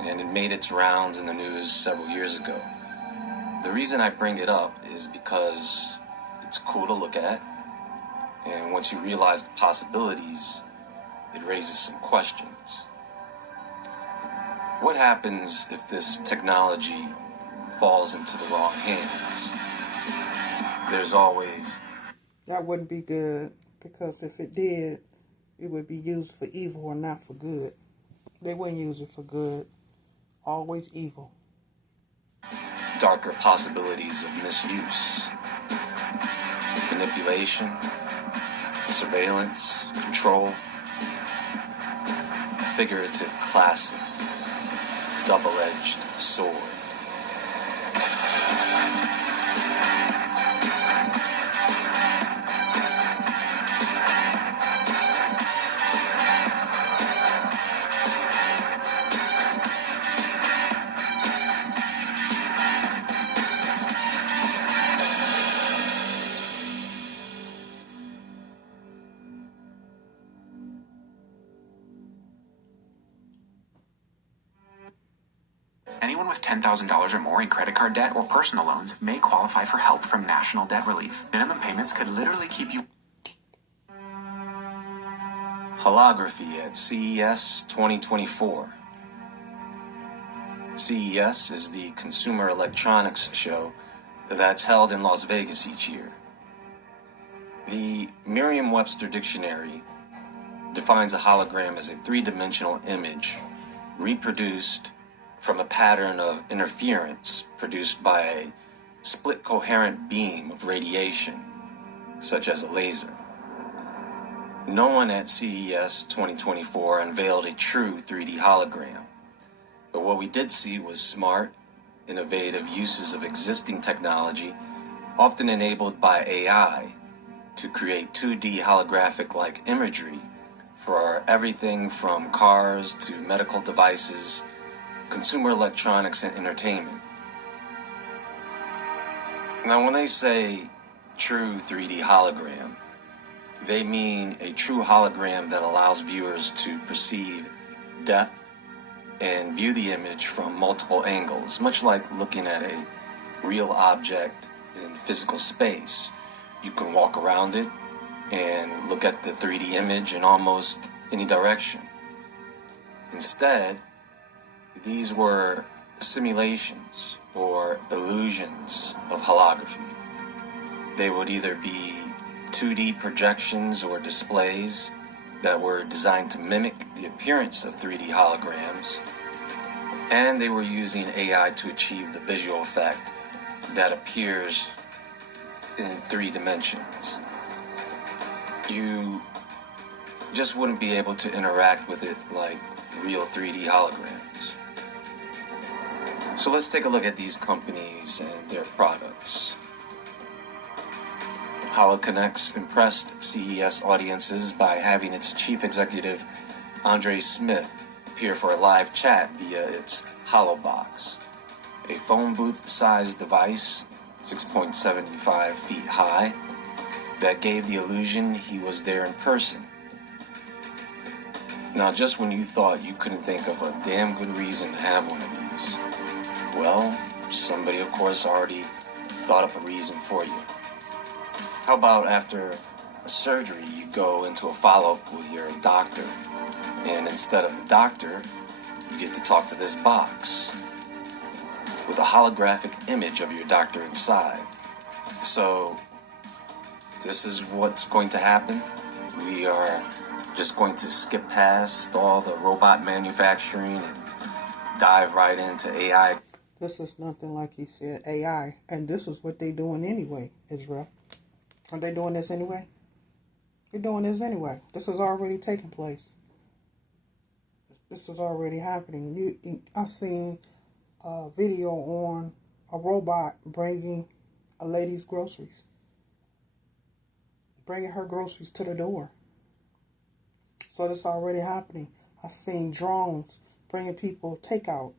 and it made its rounds in the news several years ago. The reason I bring it up is because it's cool to look at, and once you realize the possibilities, it raises some questions. What happens if this technology falls into the wrong hands? There's always... That wouldn't be good, because if it did, it would be used for evil or not for good. They wouldn't use it for good. Always evil. Darker possibilities of misuse, manipulation, surveillance, control, a figurative classic, double-edged sword. Anyone with $10,000 or more in credit card debt or personal loans may qualify for help from National Debt Relief. Minimum payments could literally keep you... Holography at CES 2024. CES is the Consumer Electronics Show that's held in Las Vegas each year. The Merriam-Webster Dictionary defines a hologram as a three-dimensional image reproduced from a pattern of interference produced by a split coherent beam of radiation, such as a laser. No one at CES 2024 unveiled a true 3D hologram, but what we did see was smart, innovative uses of existing technology, often enabled by AI, to create 2D holographic-like imagery for everything from cars to medical devices, consumer electronics, and entertainment. Now, when they say true 3D hologram, they mean a true hologram that allows viewers to perceive depth and view the image from multiple angles, much like looking at a real object in physical space. You can walk around it and look at the 3D image in almost any direction. Instead, these were simulations or illusions of holography. They would either be 2D projections or displays that were designed to mimic the appearance of 3D holograms, and they were using AI to achieve the visual effect that appears in 3 dimensions. You just wouldn't be able to interact with it like real 3D holograms. So let's take a look at these companies and their products. HoloConnects impressed CES audiences by having its chief executive, Andre Smith, appear for a live chat via its HoloBox, a phone booth-sized device, 6.75 feet high, that gave the illusion he was there in person. Now, just when you thought you couldn't think of a damn good reason to have one of these, well, somebody, of course, already thought up a reason for you. How about after a surgery, you go into a follow-up with your doctor, and instead of the doctor, you get to talk to this box with a holographic image of your doctor inside. So, this is what's going to happen. We are just going to skip past all the robot manufacturing and dive right into AI. This is nothing like he said, AI. And this is what they're doing anyway, Israel. Aren't they doing this anyway? They're doing this anyway. This is already taking place. This is already happening. I've seen a video on a robot bringing a lady's groceries. Bringing her groceries to the door. So this is already happening. I've seen drones bringing people takeout.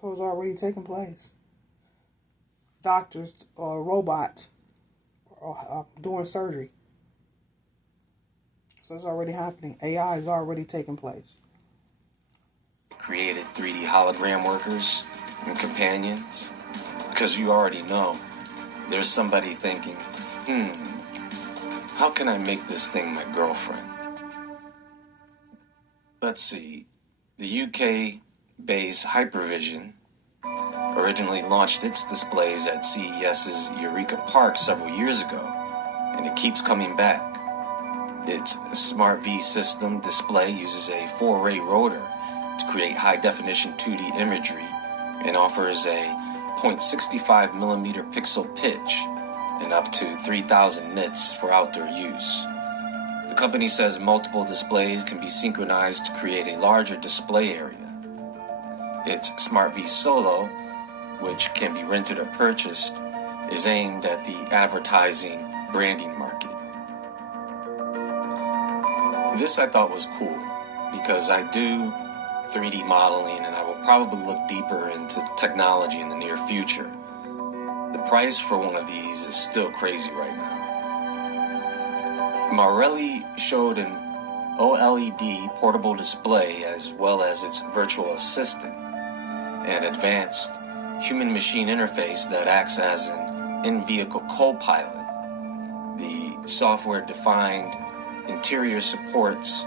So it's already taking place. Doctors or robots are doing surgery. This is already happening. AI is already taking place. Created 3D hologram workers and companions. Because you already know, there's somebody thinking, how can I make this thing my girlfriend? Let's see. The UK-based Hypervision originally launched its displays at CES's Eureka Park several years ago, and it keeps coming back. Its Smart V system display uses a 4-ray rotor to create high-definition 2D imagery and offers a 0.65 millimeter pixel pitch and up to 3,000 nits for outdoor use. The company says multiple displays can be synchronized to create a larger display area. Its Smart V Solo, which can be rented or purchased, is aimed at the advertising branding market. This I thought was cool because I do 3D modeling and I will probably look deeper into technology in the near future. The price for one of these is still crazy right now. Marelli showed an OLED portable display as well as its virtual assistant, an advanced human-machine interface that acts as an in-vehicle co-pilot. The software-defined interior supports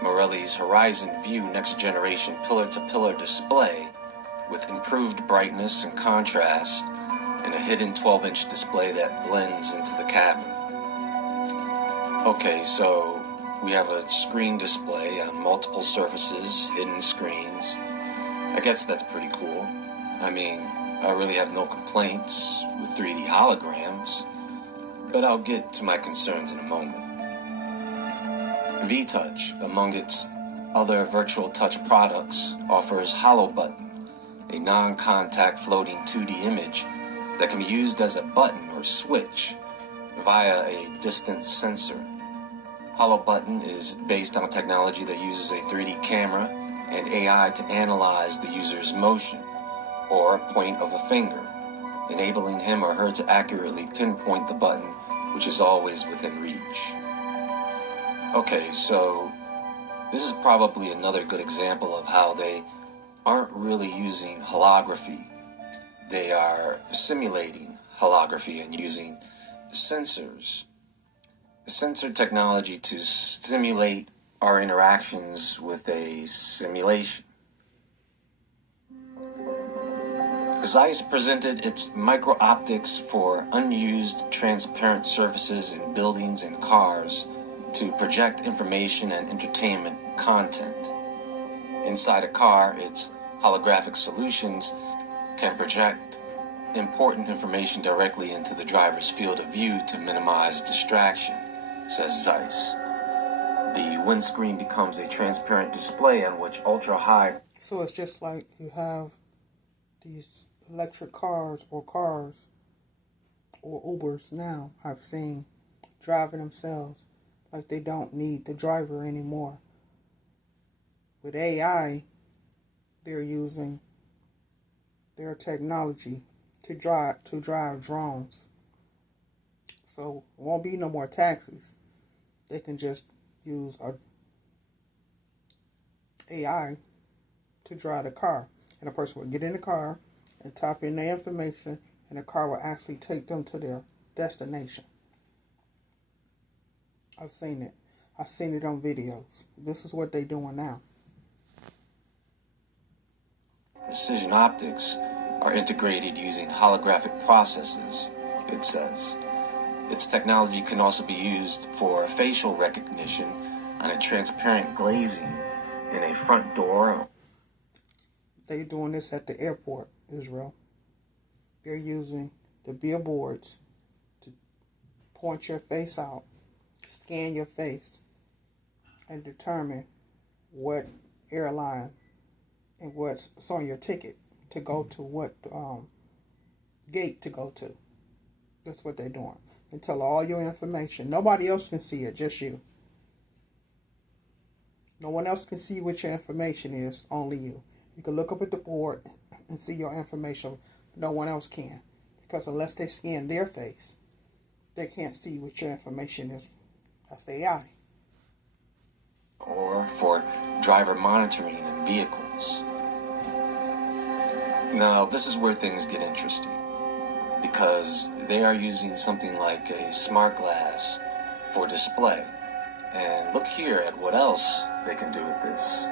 Marelli's Horizon View next-generation pillar-to-pillar display with improved brightness and contrast and a hidden 12-inch display that blends into the cabin. Okay, so we have a screen display on multiple surfaces, hidden screens. I guess that's pretty cool. I mean, I really have no complaints with 3D holograms, but I'll get to my concerns in a moment. V-Touch, among its other virtual touch products, offers HoloButton, a non-contact floating 2D image that can be used as a button or switch via a distance sensor. HoloButton is based on technology that uses a 3D camera and AI to analyze the user's motion or point of a finger, enabling him or her to accurately pinpoint the button, which is always within reach. Okay, so this is probably another good example of how they aren't really using holography. They are simulating holography and using sensors. Sensor technology to simulate our interactions with a simulation. Zeiss presented its micro-optics for unused transparent surfaces in buildings and cars to project information and entertainment content. Inside a car, its holographic solutions can project important information directly into the driver's field of view to minimize distraction, says Zeiss. The windscreen becomes a transparent display on which ultra-high... So it's just like you have these electric cars or Ubers now I've seen driving themselves like they don't need the driver anymore. With AI, they're using their technology to drive drones. So it won't be no more taxis. They can just use a AI to drive the car. And a person will get in the car and type in their information, and the car will actually take them to their destination. I've seen it. I've seen it on videos. This is what they're doing now. Precision optics are integrated using holographic processes, it says. Its technology can also be used for facial recognition on a transparent glazing in a front door. They're doing this at the airport, Israel. They're using the billboards to point your face out, scan your face, and determine what airline and what's on your ticket to go to, what gate to go to. That's what they're doing. And tell all your information. Nobody else can see it, just you. No one else can see what your information is, only you. You can look up at the board and see your information. No one else can. Because unless they scan their face, they can't see what your information is. That's AI. or for driver monitoring in vehicles. Now, this is where things get interesting, because they are using something like a smart glass for display. And look here at what else they can do with this.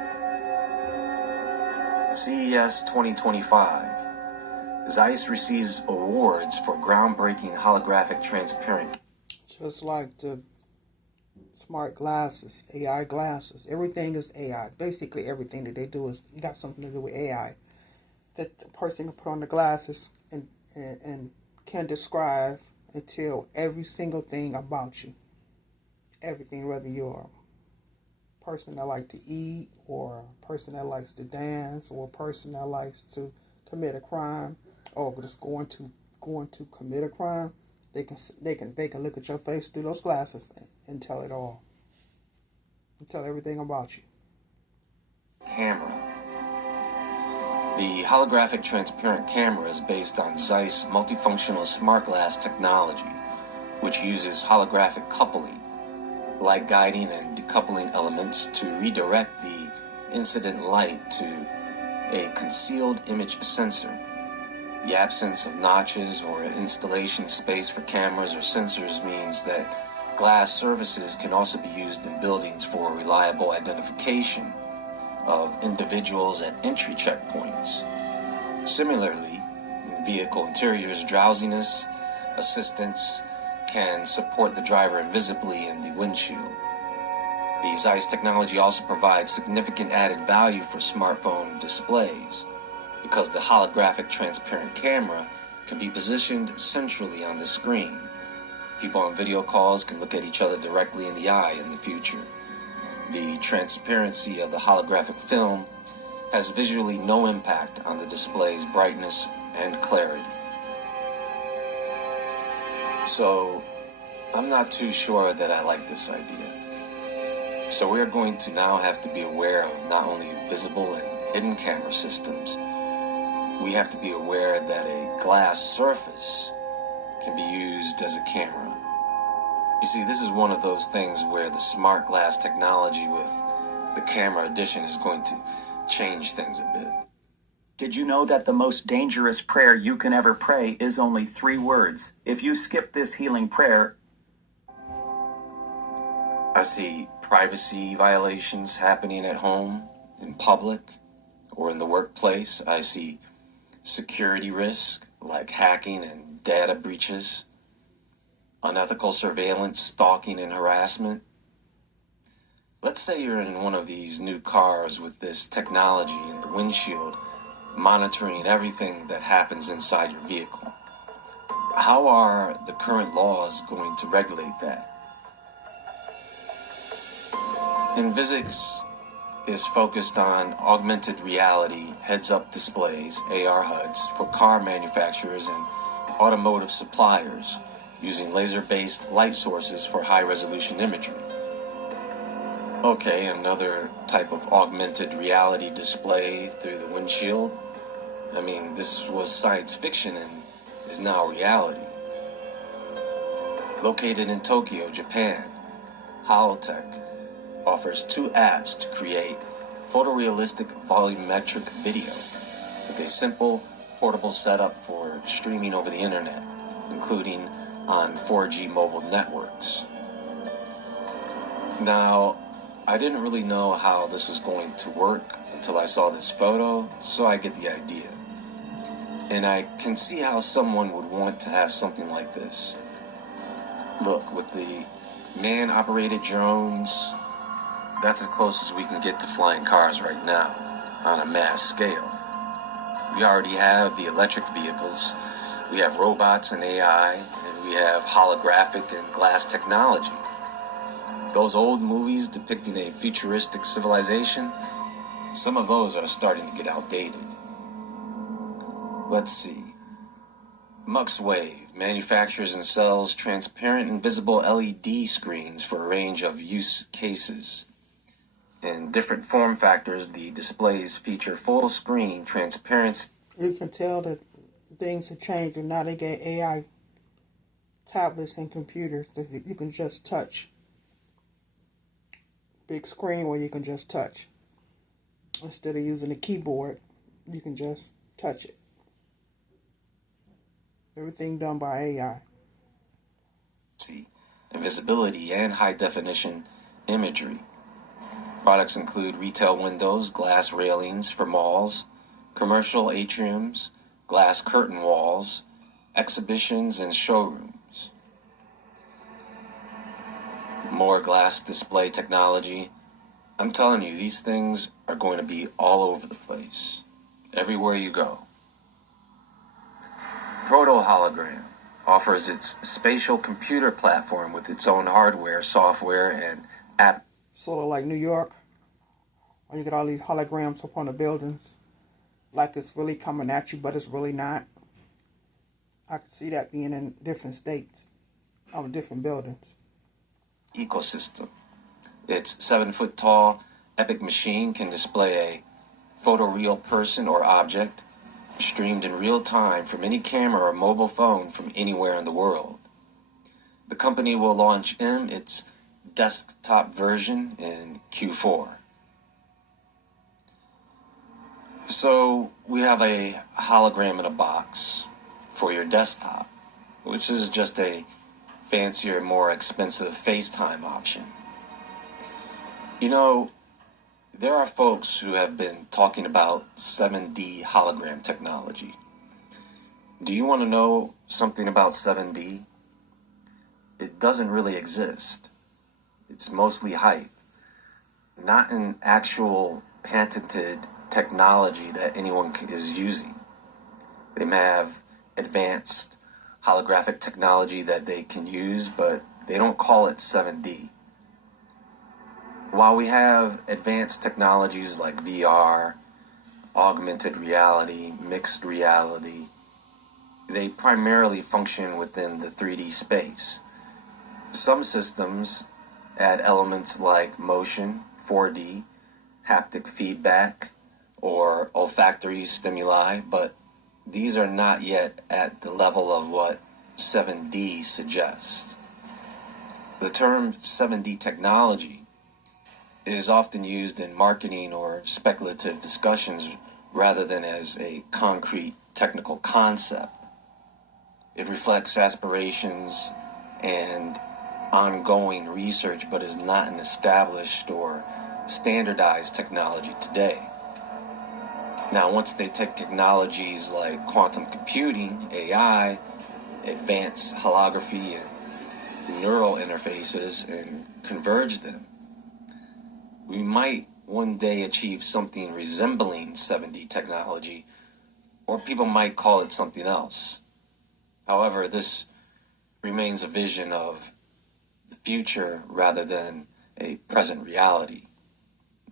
CES 2025. Zeiss receives awards for groundbreaking holographic transparent. Just like the smart glasses, AI glasses. Everything is AI. Basically, everything that they do is got something to do with AI. That the person can put on the glasses and can describe and tell every single thing about you. Everything, whether you're a person that likes to eat, or a person that likes to dance, or a person that likes to commit a crime, or just going to commit a crime. They can look at your face through those glasses and tell it all. And tell everything about you. Camera. The holographic transparent camera is based on Zeiss multifunctional smart glass technology, which uses holographic coupling, light guiding and decoupling elements to redirect the incident light to a concealed image sensor. The absence of notches or installation space for cameras or sensors means that glass surfaces can also be used in buildings for reliable identification of individuals at entry checkpoints. Similarly, in vehicle interiors, drowsiness assistance can support the driver invisibly in the windshield. The Zeiss technology also provides significant added value for smartphone displays, because the holographic transparent camera can be positioned centrally on the screen. People on video calls can look at each other directly in the eye in the future. The transparency of the holographic film has visually no impact on the display's brightness and clarity. So, I'm not too sure that I like this idea. So we're going to now have to be aware of not only visible and hidden camera systems, we have to be aware that a glass surface can be used as a camera. You see, this is one of those things where the smart glass technology with the camera addition is going to change things a bit. Did you know that the most dangerous prayer you can ever pray is only 3 words? If you skip this healing prayer, I see privacy violations happening at home, in public, or in the workplace. I see security risk like hacking and data breaches, unethical surveillance, stalking, and harassment. Let's say you're in one of these new cars with this technology in the windshield, monitoring everything that happens inside your vehicle. How are the current laws going to regulate that? Envisix is focused on augmented reality heads-up displays, AR HUDs, for car manufacturers and automotive suppliers, using laser-based light sources for high-resolution imagery. Okay, another type of augmented reality display through the windshield. I mean, this was science fiction and is now reality. Located in Tokyo, Japan, Holotech offers 2 apps to create photorealistic volumetric video with a simple portable setup for streaming over the internet, including on 4G mobile networks. Now, I didn't really know how this was going to work until I saw this photo, so I get the idea. And I can see how someone would want to have something like this. Look, with the man-operated drones, that's as close as we can get to flying cars right now, on a mass scale. We already have the electric vehicles, we have robots and AI, and we have holographic and glass technology. Those old movies depicting a futuristic civilization, some of those are starting to get outdated. Let's see. MuxWave manufactures and sells transparent and visible LED screens for a range of use cases. In different form factors, the displays feature full screen transparency. You can tell that things have changed, and now they get AI tablets and computers that you can just touch. big screen where you can just touch. Instead of using a keyboard, you can just touch it. Everything done by AI. Invisibility and high-definition imagery. Products include retail windows, glass railings for malls, commercial atriums, glass curtain walls, exhibitions, and showrooms. More glass display technology. I'm telling you, these things are going to be all over the place, everywhere you go. Proto-hologram offers its spatial computer platform with its own hardware, software, and app. Sort of like New York, where you get all these holograms up on the buildings, like it's really coming at you, but it's really not. I could see that being in different states, on different buildings. Ecosystem. Its 7-foot-tall Epic machine can display a photoreal person or object streamed in real time from any camera or mobile phone from anywhere in the world. The company will launch its desktop version in Q4. So we have a hologram in a box for your desktop, which is just a fancier, more expensive FaceTime option. You know, there are folks who have been talking about 7D hologram technology. Do you want to know something about 7D? It doesn't really exist. It's mostly hype, not an actual patented technology that anyone is using. They may have advanced holographic technology that they can use, but they don't call it 7D. While we have advanced technologies like VR, augmented reality, mixed reality, they primarily function within the 3D space. Some systems add elements like motion, 4D, haptic feedback, or olfactory stimuli, but these are not yet at the level of what 7D suggests. The term 7D technology is often used in marketing or speculative discussions rather than as a concrete technical concept. It reflects aspirations and ongoing research, but is not an established or standardized technology today. Now, once they take technologies like quantum computing, AI, advanced holography, and neural interfaces and converge them, we might one day achieve something resembling 7D technology, or people might call it something else. However, this remains a vision of the future rather than a present reality.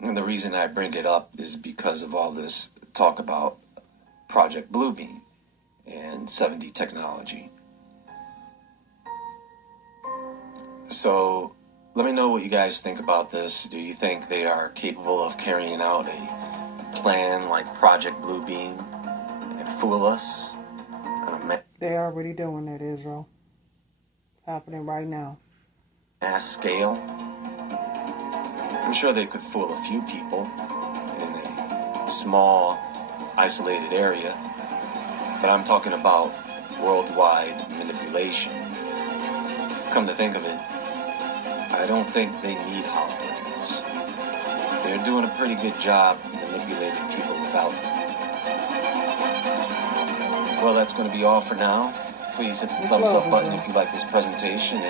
And the reason I bring it up is because of all this talk about Project Bluebeam and 7D technology. So let me know what you guys think about this. Do you think they are capable of carrying out a plan like Project Bluebeam and fool us? They're already doing that, Israel. Happening right now. Mass scale. I'm sure they could fool a few people in a small, isolated area, but I'm talking about worldwide manipulation. Come to think of it, I don't think they need holograms. They're doing a pretty good job manipulating people without them. Well, that's going to be all for now. Please hit the thumbs up button if you like this presentation.